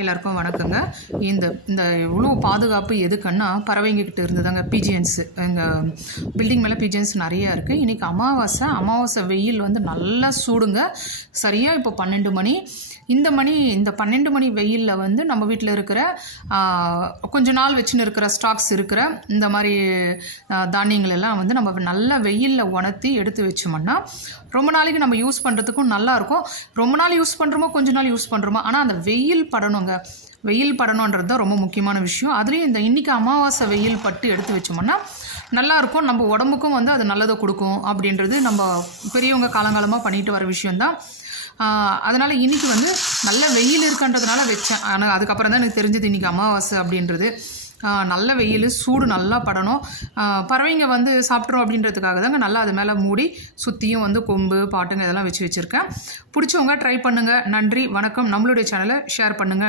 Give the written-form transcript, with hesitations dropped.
எல்லாருக்கும் வணக்கங்க. இந்த இந்த இவ்வளோ பாதுகாப்பு எதுக்குன்னா பறவைங்கக்கிட்ட இருந்துதாங்க. பிஜியன்ஸு எங்கள் பில்டிங் மேலே பிஜியன்ஸ் நிறையா இருக்குது. இன்றைக்கி அமாவாசை வெயில் வந்து நல்லா சூடுங்க. சரியாக இப்போ 12 மணி. இந்த 12 மணி வெயிலில் வந்து நம்ம வீட்டில் இருக்கிற கொஞ்ச நாள் வச்சுன்னு இருக்கிற ஸ்டாக்ஸ் இருக்கிற இந்த மாதிரி தானியங்கள் எல்லாம் வந்து நம்ம நல்லா வெயிலில் உணர்த்தி எடுத்து வச்சோம்னா ரொம்ப நாளைக்கு நம்ம யூஸ் பண்ணுறதுக்கும் நல்லாயிருக்கும். ரொம்ப நாள் யூஸ் பண்ணுறோமோ கொஞ்ச நாள் யூஸ் பண்ணுறோமோ, ஆனால் அந்த வெயில் படணுன்றது தான் ரொம்ப முக்கியமான விஷயம். அதுலேயும் இன்றைக்கி அமாவாசை வெயில் பட்டு எடுத்து வச்சோம்னா நல்லாயிருக்கும். நம்ம உடம்புக்கும் வந்து அது நல்லதை கொடுக்கும் அப்படின்றது நம்ம பெரியவங்க காலங்காலமாக பண்ணிட்டு வர விஷயந்தான். அதனால் இன்றைக்கி வந்து நல்ல வெயில் இருக்குன்றதுனால வச்சேன். ஆனால் அதுக்கப்புறம் தான் எனக்கு தெரிஞ்சது இன்றைக்கி அமாவாசை அப்படின்றது. நல்ல வெயில் சூடு நல்லா படணும். பறவைங்க வந்து சாப்பிட்றோம் அப்படின்றதுக்காக தாங்க நல்லா அது மேலே மூடி சுற்றியும் வந்து கொம்பு பாட்டுங்க இதெல்லாம் வச்சுருக்கேன். பிடிச்சவங்க ட்ரை பண்ணுங்கள். நன்றி, வணக்கம். நம்மளுடைய சேனலை ஷேர் பண்ணுங்கள்.